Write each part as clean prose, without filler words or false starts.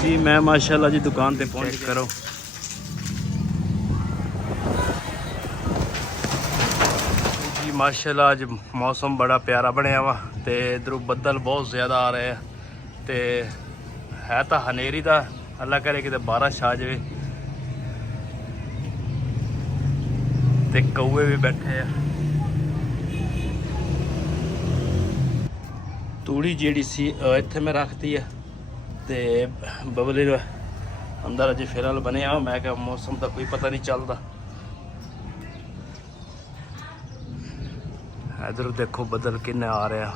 जी मैं माशाल्लाह जी दुकान पे पहुंच करो जी माशाल्लाह अज मौसम बड़ा प्यारा बनया वा ते इधरों बदल बहुत ज़्यादा आ रहे हैं ते है तो हनेरी का अल्लाह करे कि बारिश आ जाए ते कौए भी बैठे हैं। तूड़ी जी सी इत्थे मैं रखती है ते बबली अंदर अजे फिलहाल बने आ। मैं क्या मौसम का कोई पता नहीं चलता। इधर देखो बदल किन्ने आ रहा।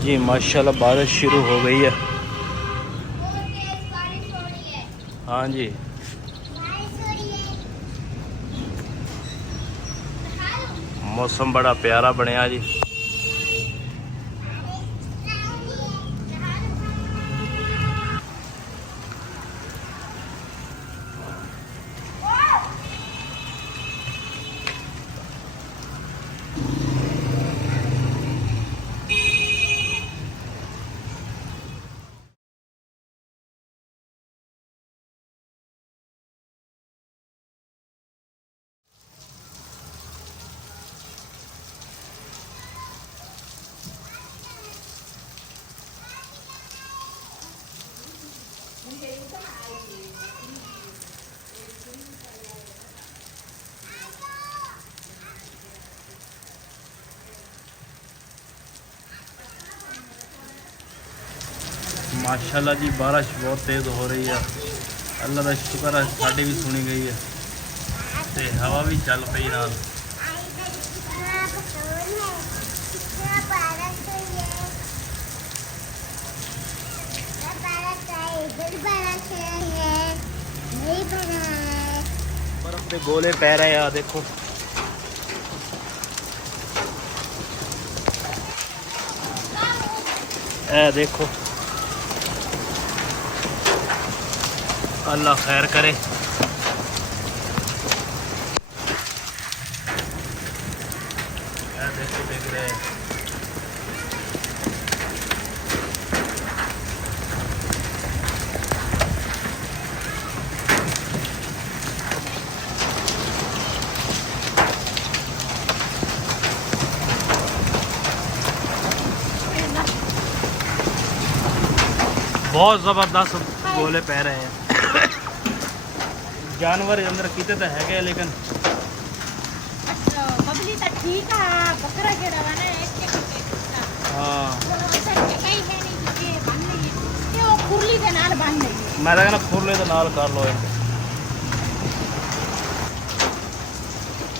जी माशाल्लाह बारिश शुरू हो गई है। हाँ जी मौसम बड़ा प्यारा बनया जी। माशाल्लाह जी बारिश बहुत तेज़ हो रही है। अल्लाह का शुक्र है साड़ी भी सुनी गई है ते हवा भी चल पई नाल। बर्फ के गोले पै रहे हैं देखो। ए देखो अल्लाह खैर करे। देखो देख रहे हैं बहुत ज़बरदस्त गोले पै रहे हैं। जानवर अंदर किते तो है लेकिन बबली तो ठीक है। बकरा के रवाना है हाँ कहीं है नहीं कि बांध नहीं है वो खुरली के नाल बांध नहीं। मैं तो कहना खुरले तो नाल कर लो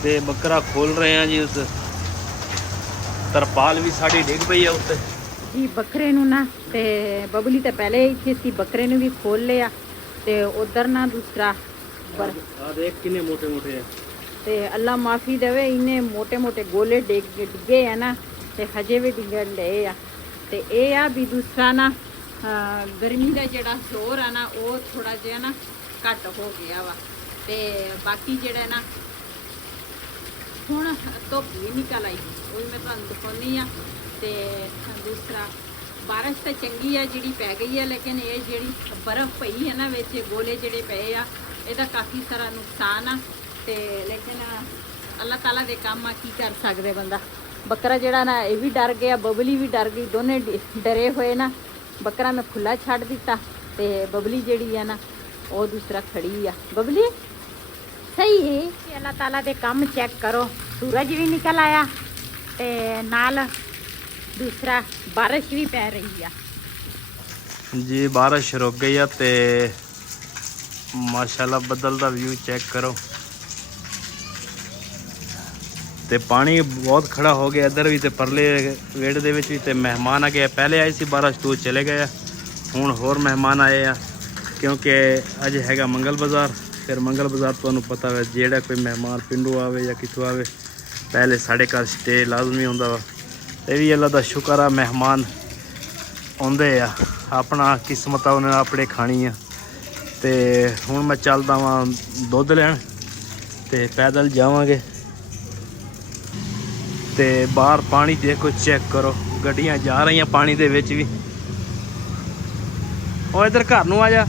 ते बकरा खोल रहे हैं जी। उस तरपाल भी साड़ी डिग पई है उत्ते जी बकरे नू ना ते बबली तो पहले ही सी बकरे नू भी खोल लिया ते उधर ना दूसरा देख कितने मोटे मोटे है ते अल्लाह माफ़ी देवे इन्ने मोटे मोटे गोले डिगे है ना ते हजे भी डिगन डे आ ते ए आ भी दूसरा ना गर्मी का जड़ा जोर है ना वो थोड़ा जिहा ना घट हो गया वा ते बाकी जड़ा ना हुण धुप भी निकल आई वो मैं तुहानूं दिखाउणी आ ते दूसरा बारिश तो चंगी है जी पै गई है लेकिन ये जी बर्फ पई है ना विच गोले जड़े पे आ ਇਹਦਾ काफ़ी सारा नुकसान आ ते लेकिन अल्लाह ताला दे काम आ की कर सकते बंदा। बकरा जड़ा ना ये भी डर गया बबली भी डर गई दोने डरे हुए ना। बकरा मैं खुला छड़ दिता ते बबली जड़ी है ना वो दूसरा खड़ी आ। बबली सही है अल्लाह ताला दे काम चेक करो। सूरज भी निकल आया ते नाल दूसरा बारिश भी पै रही है जी। बारिश रुक गई है ते माशाल्लाह बदल का व्यू चेक करो ते पानी बहुत खड़ा हो गया इधर भी ते परले वेड़ दे विच भी ते मेहमान आ गए। पहले आए सी बारिश तो चले गए हुण होर मेहमान आए हैं क्योंकि अज हैगा मंगल बाज़ार। फिर मंगल बाज़ार तुहानू पता है जेड़ा कोई मेहमान पिंडों आवे या कितों आवे पहले साढ़े घर स्टे लाजमी होंदा वा। ये भी अल्लाह दा शुक्र आ मेहमान आउंदे आ अपना किस्मत उन्हें अपने खानी आ। ते हुण मैं चलदा वां दुध लैण ते पैदल जावांगे। ते बाहर पानी देखो चेक करो गड्डियां जा रही पानी दे विच भी। ओ इधर घर नूं आ जा।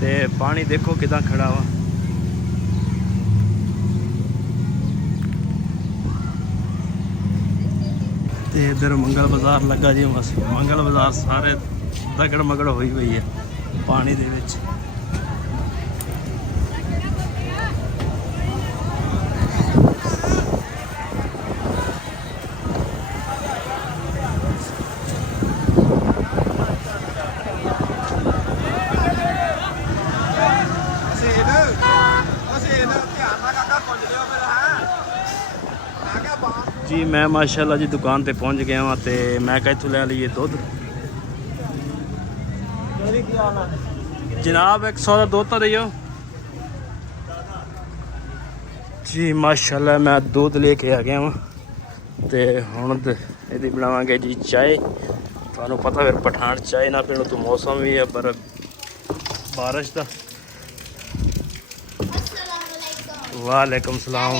ते पानी देखो किदां खड़ा वा। ते इधर मंगल बाज़ार लगा जी। बस मंगल बाज़ार सारे दगड़ मगड़ हुई हुई है पानी दे विच। जी मैं माशाल्लाह जी दुकान पे पहुंच गया वहाँ। तो मैं कह इत्थों लै लीए दुध। जनाब 100 का दुध तो दियो जी। माशाल्लाह मैं दूध लेके आ गया वहाँ। तो हुण ये बनावांगे जी चाय। तुहानू पता फिर पठान चाय ना पीने तो मौसम भी है पर बारिश का। वालेकुम सलाम।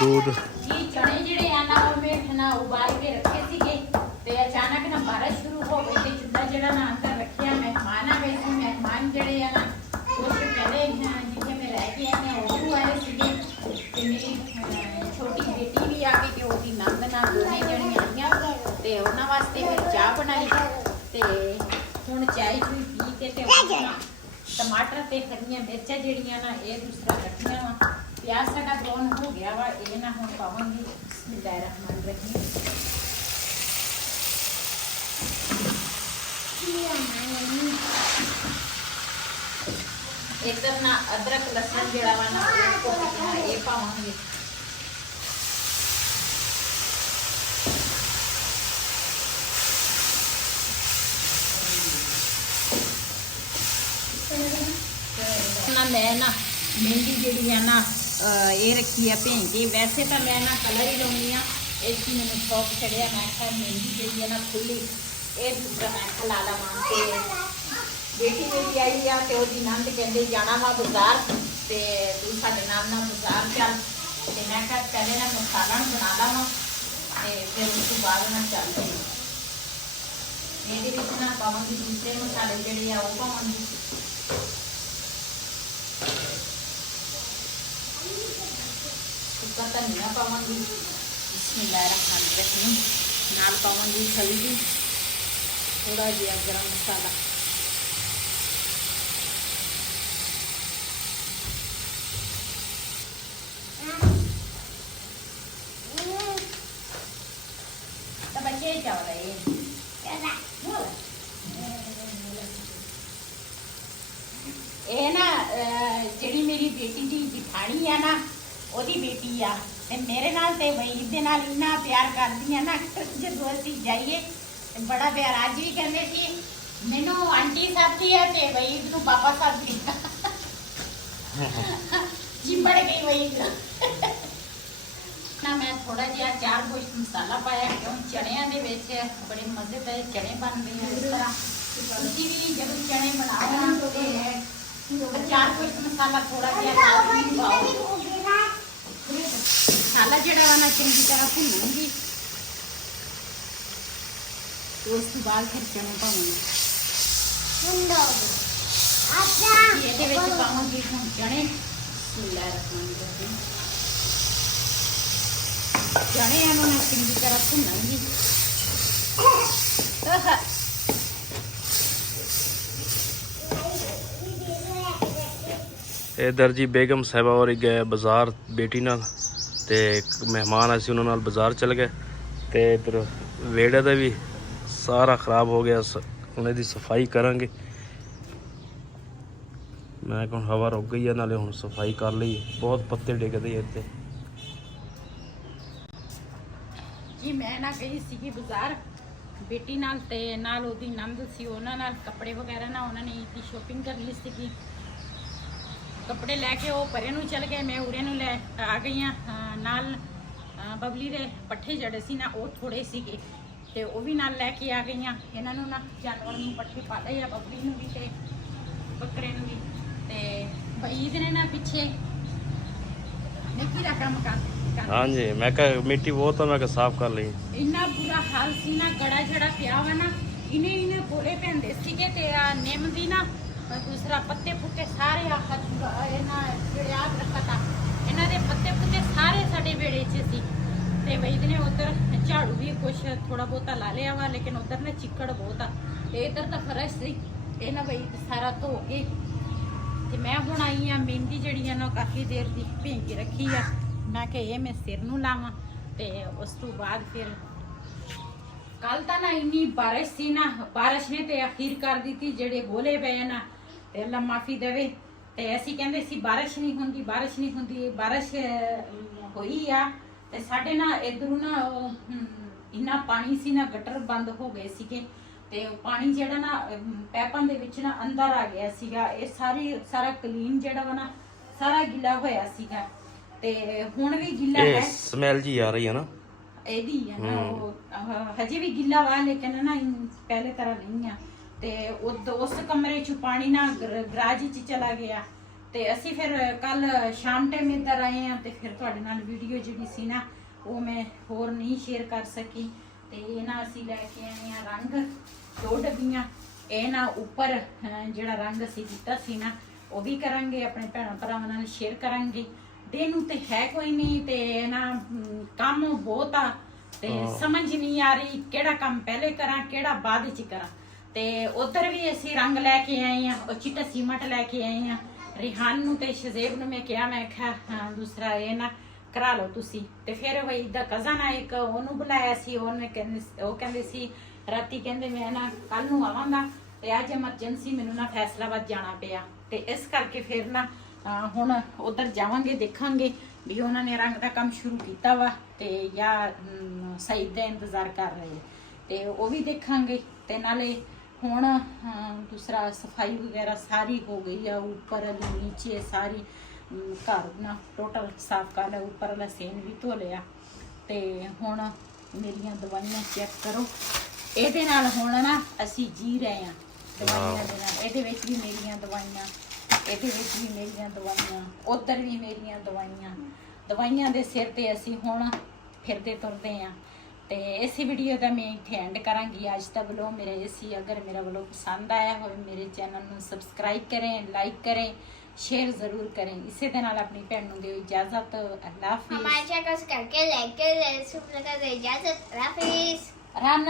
दूध चने ਜਿਹੜੇ ਆ ਨਾ ਉਹ ਮੈਂ ਨਾ ਉਬਾਲ ਕੇ ਰੱਖੇ ਸੀਗੇ ਤੇ ਅਚਾਨਕ ਨਾ ਬਾਰਿਸ਼ ਸ਼ੁਰੂ ਹੋ ਗਈ ਤੇ ਚੁੱਲ੍ਹਾ ਜਿਹੜਾ ਨਾ ਅੰਦਰ ਰੱਖਿਆ ਮਹਿਮਾਨ ਆ ਗਏ ਸੀ। ਮਹਿਮਾਨ ਜਿਹੜੇ ਆ ਨਾ ਉਸ ਤੋਂ ਪਹਿਲੇ ਜਿੱਥੇ ਮੈਂ ਰਹਿ ਕੇ ਆਏ ਉਹ ਆਏ ਸੀਗੇ ਤੇ ਮੇਰੀ ਛੋਟੀ ਬੇਟੀ ਵੀ ਆ ਗਈ ਤੇ ਉਹਦੀ ਨੰਦ ਨਾਲ ਦੋਨੇ ਜਣੀਆਂ ਆਈਆਂ ਤੇ ਉਹਨਾਂ ਵਾਸਤੇ ਫਿਰ ਚਾਹ ਬਣਾਈ। ਤੇ ਹੁਣ ਚਾਹ ਚੂਈ ਪੀ ਕੇ ਤੇ ਟਮਾਟਰ ਤੇ ਹਰੀਆਂ ਮਿਰਚਾਂ ਜਿਹੜੀਆਂ ਨਾ ਇਹ ਦੂਸਰਾ ਕੱਟੀਆਂ ਵਾ। प्याज साडा ब्राउन हो गया वा ये ना हम पावांगे। बिस्मिल्लाहिर्रहमानिर्रहीम। इधर ना अदरक लहसुन जेड़ा वा ना ये पावांगे। ना मैं ना मेहंदी जी है ना ये रखी है भें के। वैसे तो मैं ना कलर ही लानी आ इसकी मैंने शौक चढ़िया। मैं क्या मेहंदी जी है ना खुली ये दूसरा मैं ला लवा। तो बेटी मेरी आई आ तो वो नंद कहते जाना वा बाजार तो तू साढ़े नाल ना बाजार चल। तो मैं क्या पहले ना मसाला बना लवा तो फिर उस बाद ना चलते ये ना पावगी दूसरे मसाले जोड़े आ पावगी। सुक्का धनिया पावगी। बिस्मिल्लाहिर्रहमानिर्रहीम। नाल पावगी हल्दी थोड़ा जिहा गरम मसाला। तो बच्चे चावल है ये ना जी मेरी बेटी की जिठानी है ना ओदी बेटी आ ते मेरे नाल ते वहीद दे नाल इन्ना प्यार करदी है ना जो ਅਸੀਂ जाइए बड़ा प्यार। आज भी कहते कि मैनू आंटी साथी है ते वहीद नू पापा साथी चिंबड़ गई वहीद ना। मैं थोड़ा जिहा चार गोश्त मसाला पाया क्यों चनिया दे विच बड़े मजेदार चने बन गए हैं। इस तरह तुसीं भी जब चने बनाओ ना ते चार गोश्त मसाला थोड़ा जिहा पाओ। मसाला जड़ा वा ना चंगी तरह भुनूंगी तो उस बाद फिर चने पाऊंगी। ये पाऊंगी हम चने। बिस्मिल्लाहिर्रहमानिर्रहीम। चने मैं चंगी तरह भुनूंगी। इधर जी बेगम साहिबा और गए बाज़ार बेटी नाल ते मेहमान असी उन्होंने नाल बाज़ार चल गए। तो इधर वेड़े का भी सारा खराब हो गया उन्हें दी सफाई करांगे। मैं कहूँ हवा रुक गई है नाले हुण सफाई कर ली। बहुत पत्ते डिगदे इत्ते जी। मैं ना गई सी बाज़ार ਬੇਟੀ ਨਾਲ ਤੇ ਨਾਲ ਉਹਦੀ ਨੰਦ ਸੀ, ਉਹਨਾਂ ਨਾਲ ਕੱਪੜੇ ਵਗੈਰਾ ਨਾ ਉਹਨਾਂ ਨੇ ਦੀ ਸ਼ੋਪਿੰਗ ਕਰਨੀ ਸੀਗੀ। ਕੱਪੜੇ ਲੈ ਕੇ ਉਹ ਪਰੇ ਨੂੰ ਚਲ ਗਏ, ਮੈਂ ਉਰੇ ਨੂੰ ਲੈ ਆ ਗਈ ਆ। ਨਾਲ ਬਬਲੀ ਦੇ ਪੱਠੇ ਜੜੇ ਸੀ ਨਾ, ਉਹ ਥੋੜੇ ਸੀਗੇ ਤੇ ਉਹ ਵੀ ਨਾਲ ਲੈ ਕੇ ਆ ਗਈਆਂ। ਇਹਨਾਂ ਨੂੰ ਨਾ ਜਾਨਵਰ ਨੂੰ ਪੱਠੇ ਪਾ ਲਏ ਆ, ਬਬਲੀ ਨੂੰ ਵੀ ਤੇ ਬੱਕਰੇ ਨੂੰ ਵੀ। ਤੇ ਬਈ ਇਹਦੇ ਨੇ ਨਾ ਪਿੱਛੇ ਨਿੱਕੀ ਦਾ ਕੰਮ ਕਰ हाँ जी, मैं कहा मिट्टी वो तो मैं कहा साफ कर ली। ਇੰਨਾ ਬੁਰਾ ਹਾਲ ਸੀ ਨਾ, ਗੜਾ ਜਿਹੜਾ ਪਿਆ ਵਾ ਨਾ, ਇਹਨੇ ਗੋਲੇ ਪੈਂਦੇ ਸੀਗੇ ਤੇ ਆ ਨਿੰਮ ਦੀ ਨਾ ਦੂਸਰਾ ਪੱਤੇ ਪੁੱਤੇ ਸਾਰੇ ਆ ਇਹਨਾਂ ਜਿਹੜੇ ਆਪ ਰੱਖਾ ਤਾ, ਇਹਨਾਂ ਦੇ ਪੱਤੇ ਪੁੱਤੇ ਸਾਰੇ ਸਾਡੇ ਵਿਹੜੇ 'ਚ ਸੀ। ਤੇ ਵਈਦ ਨੇ ਉਧਰ ਝਾੜੂ ਵੀ ਕੁਛ ਥੋੜਾ ਬਹੁਤਾ ਲਾ ਲਿਆ ਵਾ, ਲੇਕਿਨ ਉਧਰ ਨੇ ਚਿੱਕੜ ਬਹੁਤ ਆ ਤੇ ਇਧਰ ਤਾਂ ਫਰਸ਼ ਸੀ। ਇਹ ਨਾ ਵਈਦ ਸਾਰਾ ਧੋ ਕੇ ਤੇ ਮੈਂ ਹੁਣ ਆਈ ਆ। ਮਹਿੰਦੀ ਜਿਹੜੀ ਆ ਨਾ ਕਾਫੀ ਦੇਰ ਦੀ ਭੇਂ ਕੇ ਰੱਖੀ ਆ, ਮੈਂ ਕਿ ਇਹ ਮੈਂ ਸਿਰ ਨੂੰ ਲਾਵਾਂ। ਤੇ ਉਸ ਤੋਂ ਬਾਅਦ ਫਿਰ ਕੱਲ ਤਾਂ ਨਾ ਇੰਨੀ ਬਾਰਿਸ਼ ਸੀ ਨਾ, ਬਾਰਿਸ਼ ਨੇ ਤੇ ਅਖੀਰ ਕਰ ਦਿੱਤੀ ਜਿਹੜੇ ਗੋਲੇ ਪਏ ਨਾ, ਤੇ ਅੱਲਾ ਮਾਫੀ ਦੇਵੇ। ਤੇ ਅਸੀਂ ਕਹਿੰਦੇ ਸੀ ਬਾਰਿਸ਼ ਨਹੀਂ ਹੁੰਦੀ, ਬਾਰਿਸ਼ ਨਹੀਂ ਹੁੰਦੀ, ਬਾਰਿਸ਼ ਹੋਈ ਆ। ਤੇ ਸਾਡੇ ਨਾ ਇਧਰੋਂ ਨਾ ਇੰਨਾ ਪਾਣੀ ਸੀ ਨਾ, ਗਟਰ ਬੰਦ ਹੋ ਗਏ ਸੀਗੇ ਤੇ ਉਹ ਪਾਣੀ ਜਿਹੜਾ ਨਾ ਪੈਪਾਂ ਦੇ ਵਿੱਚ ਨਾ ਅੰਦਰ ਆ ਗਿਆ ਸੀਗਾ। ਇਹ ਸਾਰਾ ਕਲੀਨ ਜਿਹੜਾ ਵਾ ਨਾ ਸਾਰਾ ਗਿੱਲਾ ਹੋਇਆ ਸੀਗਾ ਤੇ ਹੁਣ ਵੀ ਗਿੱਲਾ ਹੈ। स्मेल जी आ रही है ना, ਇਹਦੀ ਆ ਨਾ ਉਹ ਹਜੇ ਵੀ ਗਿੱਲਾ ਵਾ, ਲੇਕਿਨ ਨਾ ਪਹਿਲੇ ਤਰ੍ਹਾਂ ਨਹੀਂ ਆ। ਤੇ ਉਸ ਕਮਰੇ ਚ ਪਾਣੀ ਨਾ ਗਰਾਜ ਚ ਚਲਾ ਗਿਆ। ਤੇ ਅਸੀਂ ਫਿਰ ਕੱਲ ਸ਼ਾਮ ਟਾਈਮ ਇੱਧਰ ਆਏ ਆ ਤੇ ਫਿਰ ਤੁਹਾਡੇ ਨਾਲ ਵੀਡੀਓ ਜਿਹੜੀ ਸੀ ਨਾ ਉਹ ਮੈਂ ਹੋਰ ਨਹੀਂ ਸ਼ੇਅਰ ਕਰ ਸਕੀ। ਤੇ ਇਹ ਨਾ ਅਸੀਂ ਲੈ ਕੇ ਆਏ ਆ ਰੰਗ 2 ਡੱਬੀਆਂ। ਇਹ ਨਾ ਉੱਪਰ ਜਿਹੜਾ ਰੰਗ ਅਸੀਂ ਦਿੱਤਾ ਸੀ ਨਾ ਉਹ ਵੀ ਕਰਾਂਗੇ, ਆਪਣੇ ਭੈਣਾਂ ਭਰਾਵਾਂ ਨਾਲ ਸ਼ੇਅਰ ਕਰਾਂਗੇ। ਦਿਨ ਨੂੰ ਤੇ ਹੈ ਕੋਈ ਨਹੀਂ ਤੇ ਨਾ ਕੰਮ ਬਹੁਤ ਆ ਤੇ ਸਮਝ ਨਹੀਂ ਆ ਰਹੀ ਕਿਹੜਾ ਕੰਮ ਪਹਿਲੇ ਕਰਾਂ ਕਿਹੜਾ ਬਾਅਦ ਚ ਕਰਾਂ। ਤੇ ਉਧਰ ਵੀ ਅਸੀਂ ਰੰਗ ਲੈ ਕੇ ਆਏ ਆ, ਉਹ ਚਿੱਟਾ ਸੀਮਟ ਲੈ ਕੇ ਆਏ ਆ। ਰਿਹਾਨ ਨੂੰ ਤੇ ਸ਼ਜ਼ੇਬ ਨੂੰ ਮੈਂ ਕਿਹਾ, ਮੈਂ ਕਿਹਾ ਦੂਸਰਾ ਇਹ ਨਾ ਕਰਾ ਲਓ ਤੁਸੀਂ। ਤੇ ਫਿਰ ਵਈ ਦਾ ਕਜ਼ਨ ਆ ਇੱਕ, ਉਹਨੂੰ ਬੁਲਾਇਆ ਸੀ। ਉਹ ਕਹਿੰਦੇ ਸੀ ਰਾਤੀ ਕਹਿੰਦੇ ਮੈਂ ਨਾ ਕੱਲ ਨੂੰ ਆਵਾਂਗਾ ਤੇ ਅੱਜ ਐਮਰਜੈਂਸੀ ਮੈਨੂੰ ਨਾ ਫੈਸਲਾਬਾਦ ਜਾਣਾ ਪਿਆ। ਤੇ ਇਸ ਕਰਕੇ ਫਿਰ ਨਾ ਹੁਣ ਉਧਰ ਜਾਵਾਂਗੇ, ਦੇਖਾਂਗੇ ਵੀ ਉਹਨਾਂ ਨੇ ਰੰਗ ਦਾ ਕੰਮ ਸ਼ੁਰੂ ਕੀਤਾ ਵਾ ਤੇ ਜਾਂ ਸਹੀ ਦਾ ਇੰਤਜ਼ਾਰ ਕਰ ਰਹੇ ਤੇ ਉਹ ਵੀ ਦੇਖਾਂਗੇ। ਤੇ ਨਾਲੇ ਹੁਣ ਦੂਸਰਾ ਸਫਾਈ ਵਗੈਰਾ ਸਾਰੀ ਹੋ ਗਈ ਆ, ਉੱਪਰ ਨੀਚੇ ਸਾਰੀ ਘਰ ਨਾ ਟੋਟਲ ਸਾਫ਼ ਕਰ ਲਿਆ, ਉੱਪਰ ਵਾਲਾ ਸੇਨ ਵੀ ਧੋ ਲਿਆ। ਤੇ ਹੁਣ ਮੇਰੀਆਂ ਦਵਾਈਆਂ ਚੈੱਕ ਕਰੋ, ਇਹਦੇ ਨਾਲ ਹੁਣ ਨਾ ਅਸੀਂ ਜੀ ਰਹੇ ਆ ਦਵਾਈਆਂ ਦੇ ਨਾਲ। ਇਹਦੇ ਵਿੱਚ ਵੀ ਮੇਰੀਆਂ ਦਵਾਈਆਂ, ਇਹਦੇ ਵਿੱਚ ਵੀ ਮੇਰੀਆਂ ਦਵਾਈਆਂ, ਉਧਰ ਵੀ ਮੇਰੀਆਂ ਦਵਾਈਆਂ ਦੇ ਸਿਰ ਤੇ ਅਸੀਂ ਹੁਣ ਫਿਰਦੇ ਤੁਰਦੇ ਆ। ਤੇ ਇਸ ਵੀਡੀਓ ਦਾ ਮੈਂ ਇੱਥੇ ਐਂਡ ਕਰਾਂਗੀ ਅੱਜ ਦਾ ਵਲੋਗ ਮੇਰਾ ਇਹ। ਅਗਰ ਮੇਰਾ ਵਲੋਗ ਪਸੰਦ ਆਇਆ ਹੋਵੇ ਮੇਰੇ ਚੈਨਲ ਨੂੰ ਸਬਸਕ੍ਰਾਈਬ ਕरें, लाइक करें, शेयर जरूर करें। इसी के नाल अपनी भैन नूं दिओ इजाजत। अल्लाह हाफिज़। हमारे चैनल को करके लाइक कर इजाजत। अल्लाह हाफिज़। आराम